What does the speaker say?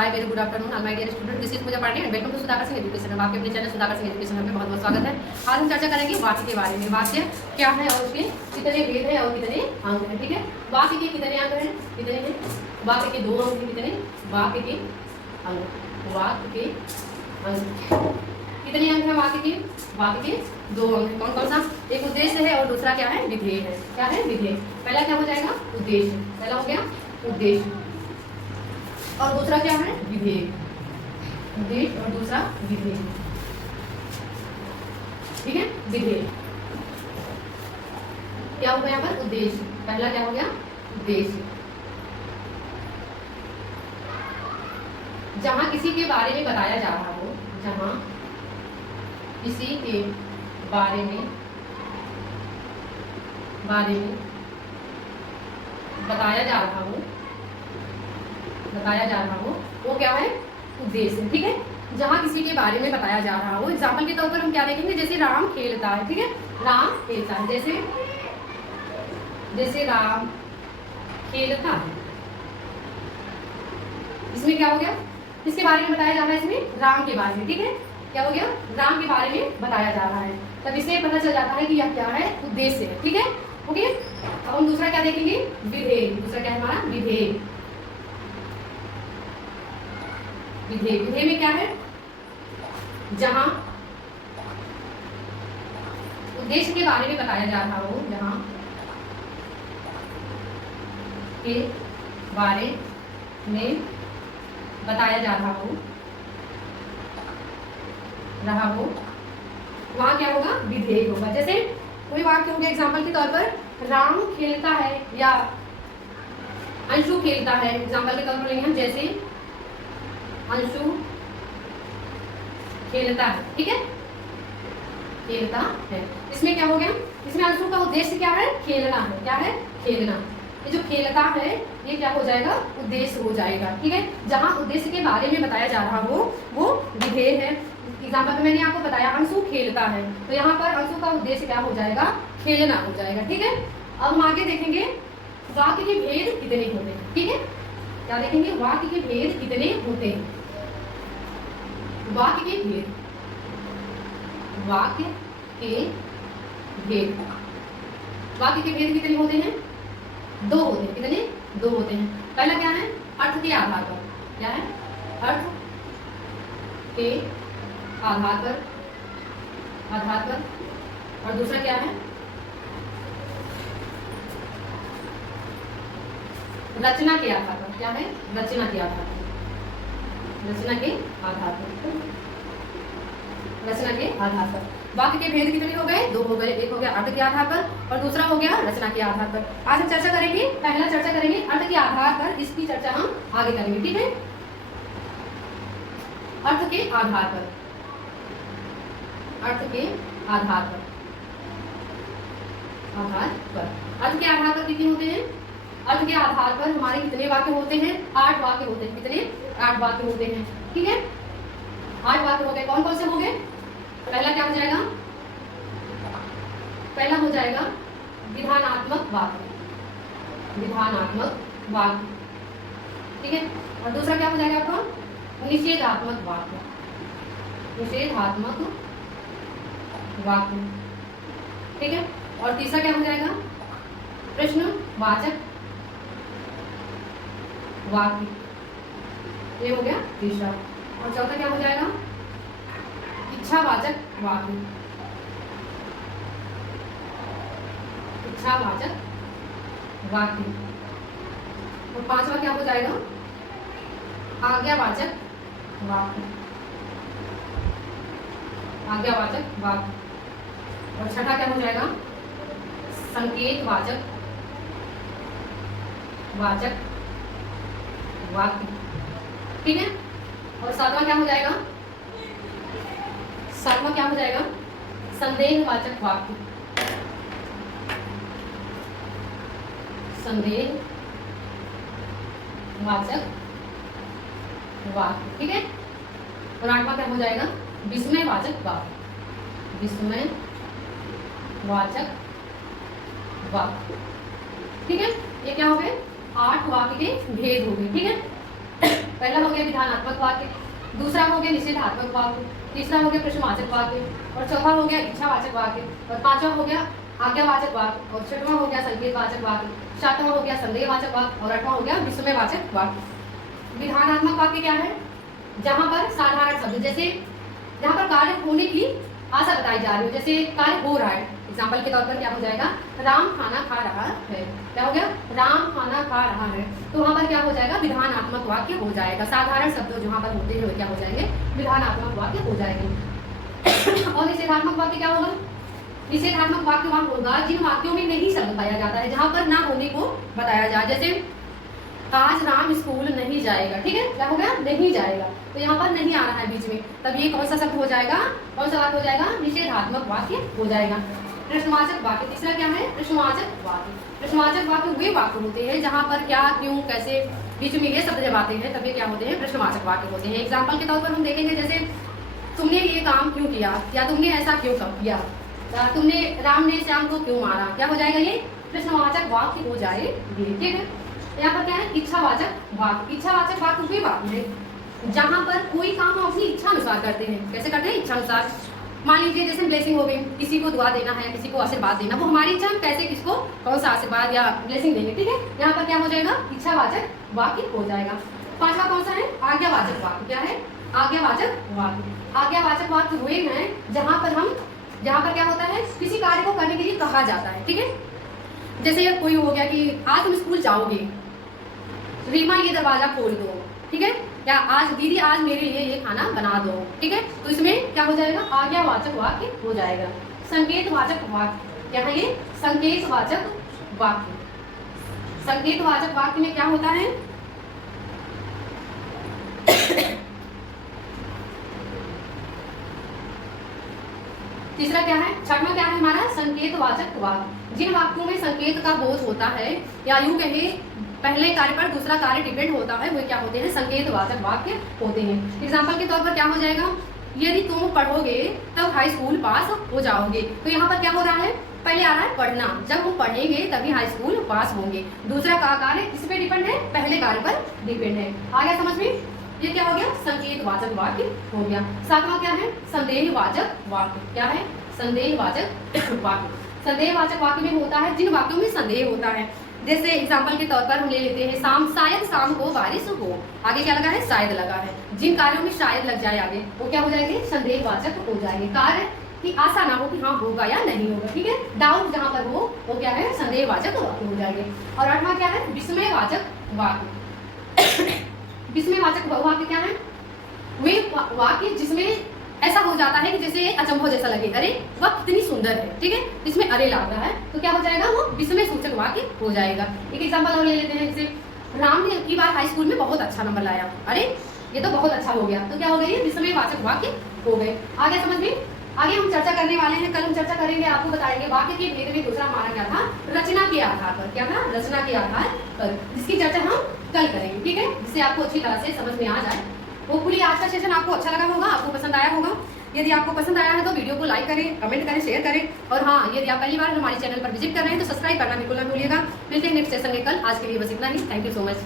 Hi very good afternoon all my dear student, this is Pooja Pandey and welcome to Sudhakar Singh education hub. आपके अपने channel Sudhakar Singh education hub में बहुत बहुत स्वागत है। आज हम चर्चा करेंगे वाक्य के बारे में। वाक्य क्या है और उसके कितने भेद हैं और कितने अंग हैं। ठीक है, वाक्य के कितने अंग हैं, कितने हैं? वाक्य के 2 अंग हैं। कितने? वाक्य के अंग। वाक्य के अंग कितने अंग हैं? वाक्य के 2 अंग हैं। कौन कौन सा? एक उद्देश्य है और दूसरा क्या है? विधेय है। क्या है? विधेय। पहला क्या हो जाएगा? उद्देश्य। पहला हो गया उद्देश्य और दूसरा क्या है? विधेय। उद्देश्य और दूसरा विधेय। ठीक है, विधेय क्या होगा यहाँ पर? उद्देश्य। पहला क्या हो गया? उद्देश्य। जहां किसी के बारे में बताया जा रहा हो, जहां किसी के बारे में बताया जा रहा हो वो क्या है? उद्देश्य। ठीक है, जहां किसी के बारे में बताया जा रहा हो। एग्जाम्पल के तौर पर हम क्या देखेंगे? जैसे राम खेलता है। ठीक है, राम खेलता है। जैसे राम खेलता है, इसमें क्या हो गया? किसके बारे में बताया जा रहा है? इसमें राम के बारे में। ठीक है, क्या हो गया? राम के बारे में बताया जा रहा है। तब इससे पता चल जाता है कि यह क्या है? उद्देश्य है। ठीक है, ओके। अब हम दूसरा क्या देखेंगे? विधेय। दूसरा क्या है हमारा? विधेय। विधेय में क्या है? जहां उद्देश्य के बारे में बताया जा रहा हो, जहां के बारे में बताया जा रहा हो वहां क्या होगा? विधेय होगा। जैसे कोई वाक्य हो गया, एग्जाम्पल के तौर पर राम खेलता है या अंशु खेलता है। एग्जाम्पल के तौर पर लेंगे हम, जैसे अंशु खेलता है। ठीक है, खेलता है। इसमें क्या हो गया? इसमें अंशु का उद्देश्य क्या है? खेलना है। क्या है? खेलना। ये जो खेलता है ये क्या हो जाएगा? उद्देश्य हो जाएगा। ठीक है, जहां उद्देश्य के बारे में बताया जा रहा हो वो विधेय है। एग्जाम्पल में मैंने आपको बताया अंशु खेलता है, तो यहाँ पर अंशु का उद्देश्य क्या हो जाएगा? खेलना हो जाएगा। ठीक है, अब हम आगे देखेंगे वाक्य के भेद कितने होते हैं। ठीक है, क्या देखेंगे? वाक्य के भेद कितने होते हैं। वाक्य के भेद। वाक्य के भेद कितने होते हैं? 2 होते हैं। कितने? 2 होते हैं। पहला क्या है? अर्थ के आधार पर। क्या है? अर्थ के आधार पर और दूसरा क्या है? रचना के आधार पर। क्या है? रचना के आधार पर। वाक्य के भेद कितने हो गए? 2 हो गए। एक हो गया अर्थ के आधार पर और दूसरा हो गया रचना के आधार पर। आज हम चर्चा करेंगे, पहला चर्चा करेंगे अर्थ के आधार पर। इसकी चर्चा हम आगे करेंगे। ठीक है, अर्थ के आधार पर। अर्थ के आधार पर कितने होते हैं? अर्थ के आधार पर हमारे कितने वाक्य होते हैं? 8 वाक्य होते हैं। कितने? 8 वाक्य होते हैं। ठीक है, 8 वाक्य होते हैं। कौन कौन से हो गए? पहला क्या हो जाएगा? पहला हो जाएगा विधानात्मक वाक्य। ठीक है, और दूसरा क्या हो जाएगा आपका? निषेधात्मक वाक्य। ठीक है, और तीसरा क्या हो जाएगा? प्रश्नवाचक वाक्य। ये हो गया तीसरा। और चौथा क्या हो जाएगा? इच्छावाचक वाक्य। और पांचवा क्या हो जाएगा? आज्ञावाचक वाक्य। और छठा क्या हो जाएगा? संकेतवाचक वाक्य। ठीक है, और सातवां क्या हो जाएगा? संदेहवाचक वाक्य। ठीक है, और 8वां क्या हो जाएगा? विस्मयवाचक वाक्य। ठीक है, ये क्या हो गए? 8 वाक्य के भेद हो गए। ठीक है। पहला हो गया विधानात्मक वाक्य, दूसरा हो गया निषेधात्मक वाक्य, तीसरा हो गया प्रश्नवाचक वाक्य, और चौथा हो गया इच्छावाचक वाक्य, और पांचवा हो गया आज्ञावाचक वाक्य, और छठवां हो गया संकेतवाचक वाक्य, सातवां हो गया संदेहवाचक वाक्य, और आठवां हो गया विस्मयवाचक वाक्य। विधानात्मक वाक्य क्या है? जहां पर साधारण शब्द, जैसे जहां पर कार्य होने की आशा बताई जा रही हो, जैसे कार्य हो रहा है, एग्जाम्पल के तौर पर क्या हो जाएगा, राम खाना खा रहा है। क्या हो गया? राम खाना खा रहा है। तो वहां पर क्या हो जाएगा? विधानात्मक वाक्य हो जाएगा। साधारण शब्द जहां पर होते हैं वो क्या हो जाएंगे? विधानात्मक वाक्य हो जाएंगे। और निषेधात्मक वाक्य क्या होगा? निषेधात्मक वाक्य वहां होगा जिन वाक्यों में नहीं शब्द पाया जाता है, जहां पर ना होने को बताया जाए। जैसे आज राम स्कूल नहीं जाएगा, ठीक है, क्या हो गया? नहीं जाएगा, तो यहाँ पर नहीं आ रहा है बीच में, तब ये कौन सा शब्द हो जाएगा? कौन सा वाक्य हो जाएगा? निषेधात्मक वाक्य हो जाएगा। प्रश्नवाचक वाक्य, तीसरा क्या है? प्रश्नवाचक वाक्य। प्रश्नवाचक वाक्य वे वाक्य होते हैं जहाँ पर क्या, क्यों, कैसे, बीच में ये शब्द जब आते हैं तब ये क्या होते हैं? प्रश्नवाचक वाक्य होते हैं। एग्जाम्पल के तौर पर हम देखेंगे, जैसे तुमने ये काम क्यों किया, या तुमने ऐसा क्यों किया, तुमने राम ने श्याम को क्यों मारा, क्या हो जाएगा? ये प्रश्नवाचक वाक्य हो जाएगी, ठीक है। यहाँ पर क्या है? इच्छावाचक वाक्य। इच्छावाचक वाक्य वे वाक्य है जहाँ पर कोई काम हम अपनी इच्छा अनुसार करते हैं। कैसे करते हैं? इच्छा अनुसार। मान लीजिए जैसे ब्लेसिंग हो गई, किसी को दुआ देना है, किसी को आशीर्वाद देना, वो हमारी इच्छा, हम कैसे किसको कौन सा आशीर्वाद या ब्लेसिंग देंगे, ठीक है। यहाँ पर क्या हो जाएगा? इच्छावाचक वाक्य हो जाएगा। पांचवा कौन सा है? आज्ञावाचक वाक्य। क्या है? आज्ञावाचक वाक्य। आज्ञावाचक वाक्य वे हैं जहाँ पर क्या होता है? किसी कार्य को करने के लिए कहा जाता है, ठीक है। जैसे कोई हो गया कि आज तुम स्कूल जाओगे, रीमा ये दरवाजा खोल दो, ठीक है, या आज दीदी आज मेरे लिए ये खाना बना दो, ठीक है। तो इसमें क्या हो जाएगा? आज्ञावाचक वाक्य हो जाएगा। संकेतवाचक वाक्य, क्या है ये? संकेतवाचक वाक्य। संकेतवाचक वाक्य में क्या होता है? तीसरा क्या है? छठवां क्या है हमारा? संकेतवाचक वाक्य। जिन वाक्यों में संकेत का बोध होता है, या यूं कहे पहले कार्य पर दूसरा कार्य डिपेंड होता है, वो क्या होते हैं? संकेतवाचक वाक्य होते हैं। एग्जाम्पल के तौर पर क्या हो जाएगा? यदि तुम पढ़ोगे तब हाई स्कूल पास हो जाओगे। तो यहाँ पर क्या हो रहा है? पहले आ रहा है पढ़ना, जब हम पढ़ेंगे तभी हाई स्कूल पास होंगे। दूसरा का कार्य किस पे डिपेंड है? पहले कार्य पर डिपेंड है। आ गया समझ में? ये क्या हो गया? संकेतवाचक वाक्य हो गया। सातवां क्या है? संदेहवाचक वाक्य। क्या है? संदेहवाचक वाक्य। संदेहवाचक वाक्य में होता है जिन वाक्यों में संदेह होता है। जैसे एग्जाम्पल के तौर पर हम ले लेते हैं, शायद शाम को बारिश हो। आगे क्या लगा है? शायद लगा है। जिन कार्यों में शायद लग जाए आगे, वो क्या हो जाएंगे? संदेहवाचक हो जाएंगे। कार्य की आशा ना हो कि हाँ होगा या नहीं होगा, ठीक है, डाउट जहाँ पर हो वो क्या है? संदेहवाचक वाक्य हो जाएंगे। और आठवां क्या है? विस्मयवाचक वाक्य। विस्मयवाचक वाक्य क्या है? वे वाक्य जिसमें ऐसा हो जाता है कि जैसे अचंभव जैसा लगे, अरे वह कितनी सुंदर है, ठीक है, इसमें अरे लग रहा है, तो क्या हो जाएगा? वो विस्मय सूचक वाक्य हो जाएगा। एक एग्जांपल और ले लेते हैं, जैसे राम ने की बार हाई स्कूल में बहुत अच्छा नंबर लाया, अरे ये तो बहुत अच्छा हो गया, तो क्या हो गया? ये विस्मयवाचक वाक्य हो गए। आगे समझ में? आगे हम चर्चा करने वाले हैं, कल हम चर्चा करेंगे, आपको बताएंगे वाक्य के भेद में दूसरा हमारा क्या था? रचना के आधार पर। क्या था? रचना के आधार पर, जिसकी चर्चा हम कल करेंगे, ठीक है, जिससे आपको अच्छी तरह से समझ में आ जाए। होपफुली आज का सेशन आपको अच्छा लगा होगा, आपको पसंद आया होगा। यदि आपको पसंद आया है तो वीडियो को लाइक करें, कमेंट करें, शेयर करें, और हाँ, यदि आप पहली बार हमारे चैनल पर विजिट कर रहे हैं तो सब्सक्राइब करना बिल्कुल ना भूलिएगा। मिलते हैं नेक्स्ट सेशन में कल। आज के लिए बस इतना ही। Thank you so much.